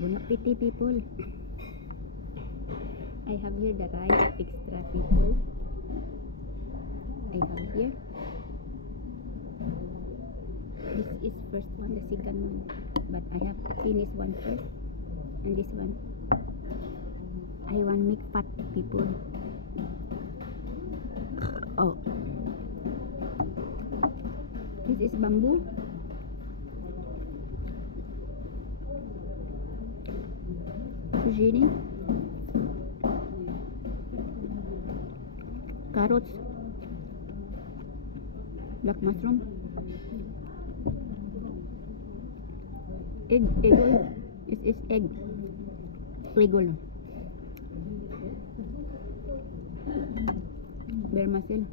Bon appetit, people. I have here the rice extra, people. I have here. This is first one, the second one. But I have finished one first. And this one. I want make fat, people. Oh. This is bamboo. Zucchini. Carrots. Black mushroom. Egg. This is egg. Egg. Vermicell.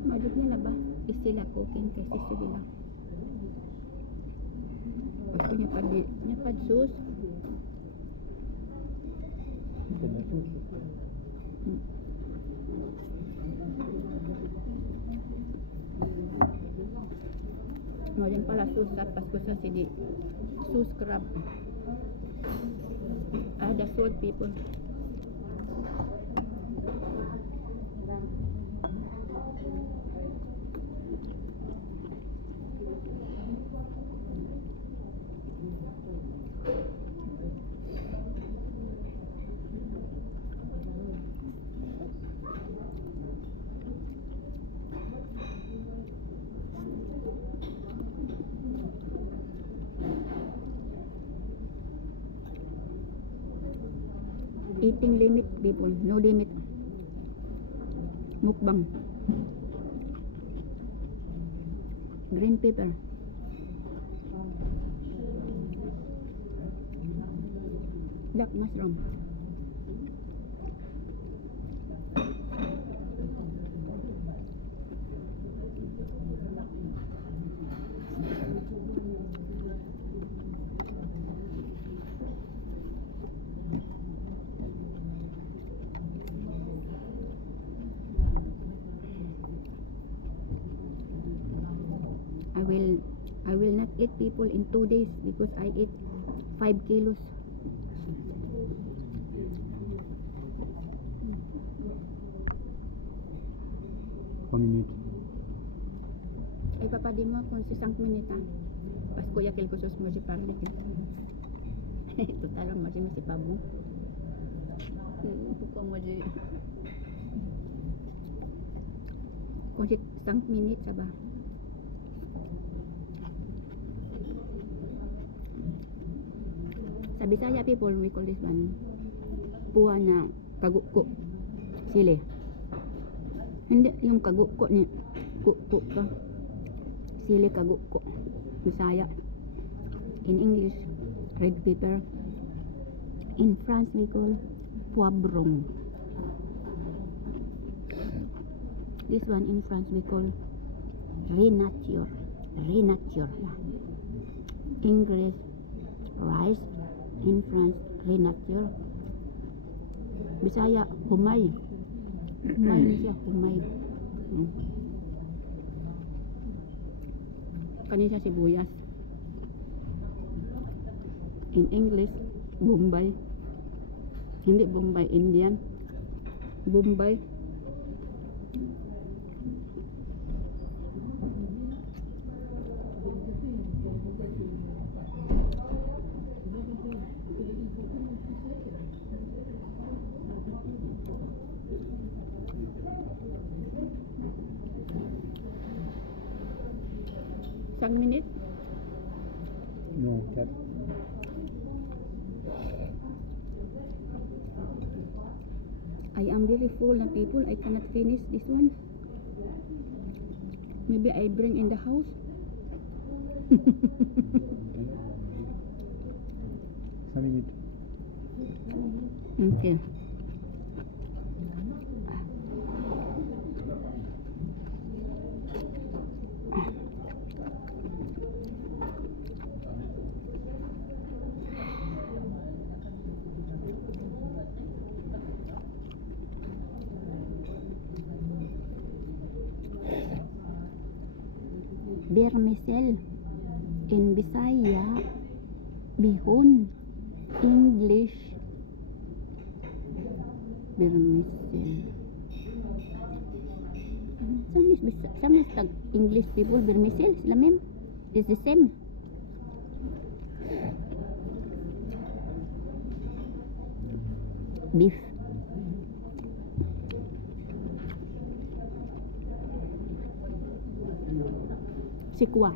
Madud na ba? Isila cooking kasi sila. Ako niya pad sauce. No, yan pala sauce at pasko sa sidi. Sauce crab. The salt, people. Eating limit, people. No limit. Mukbang. Green pepper. Black mushroom. I will not eat, people, in 2 days because I eat 5 kilos. Minute. Ay papadi mo kung si 5 minute pas kuya kel kusus mo si parli. Total mo si Pablo. Bukan mo di. Kung si 5 minute sa ba? Sa Bisaya, people, we call this one puwa na kagukko sili. Hindi yung kagukko ni kukko ka sili kagukko Bisaya. In English, red pepper. In France, we call poivron. This one in France we call renature. English, rice. In France, renature. Bisaya, humay. Humay siya, humay. Kani siya sibuyas. In English, Bombay. Hindi Bombay, Indian. Bombay. Isang minute? No, that. I am very full na, people. I cannot finish this one. Maybe I bring in the house. Isang minute. Okay. Vermicell in Bisaya, bihon. English, vermicell. Some is tag English people vermicell sila mem. It's the same. Beef. Sikwa.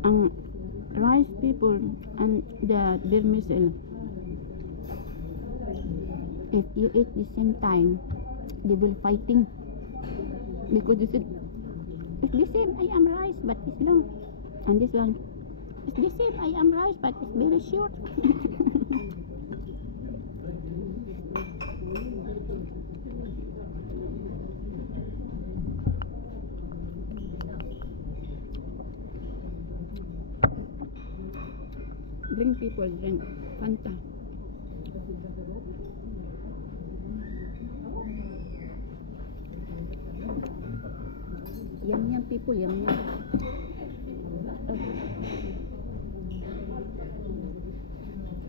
Ang rice people and the vermicell, if you eat the same time, they will fighting because this is it's the same. I am rice but it's long, and this one it's the same. I am rice but it's very short. Drink people drink Fanta. Yum yum people, yum yum.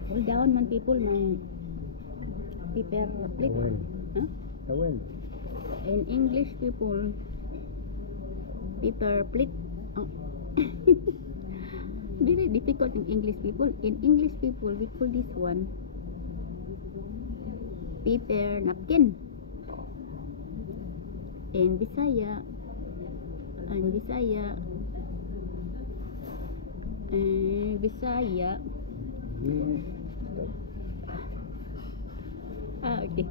Hold down man people, my paper plate. Towel. Huh? Towel. In English people, paper plate. Oh. Very difficult in English people. In English people, we call this one paper napkin. In Bisaya, Bisaya. Yes. Okay.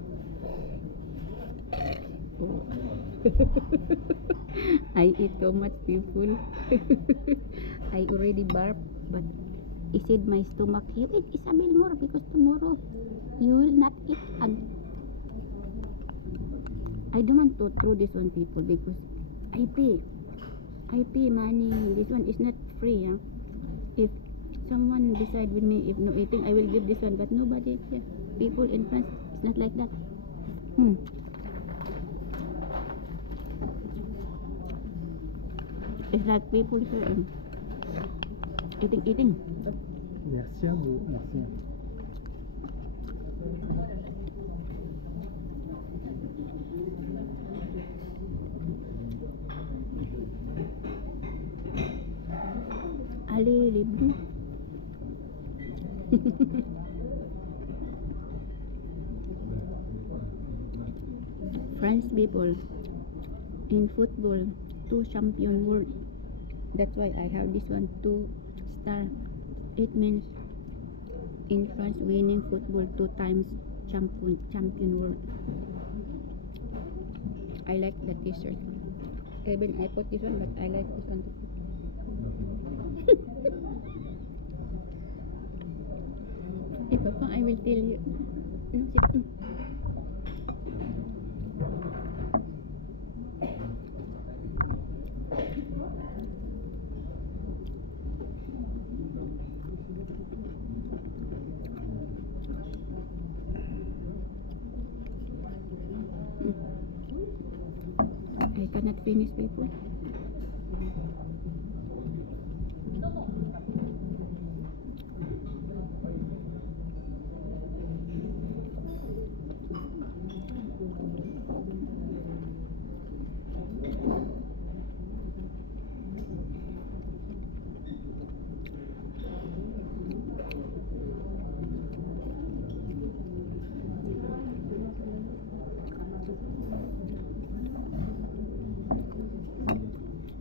Oh. I eat so much people. I already burp, but I said my stomach, you eat Isabel more because tomorrow you will not eat. I don't want to throw this one people because I pay money. This one is not free. Huh? If someone decide with me if no eating, I will give this one, but nobody here. People in France, it's not like that. It's like people here eating. Merci à vous. Merci. Allez les bouts. French people in football, 2 champion world. That's why I have this one 2 star. It means in France winning football 2 times champion world. I like the t-shirt. Even I put this one, but I like this one too. If Papa, I will tell you. No, sit. I cannot finish people.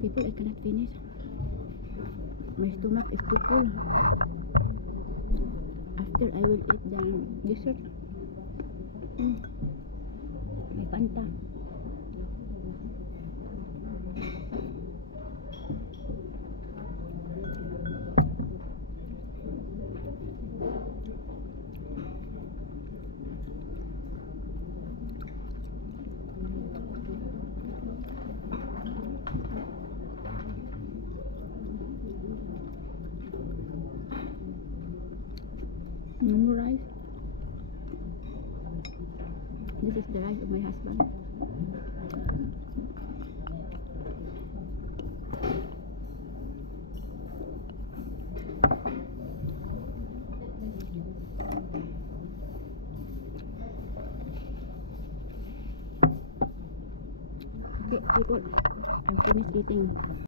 People, I cannot finish. My stomach is too full. After I will eat the dessert. May Fanta. No more rice. This is the rice of my husband. Okay, people, I'm finished eating.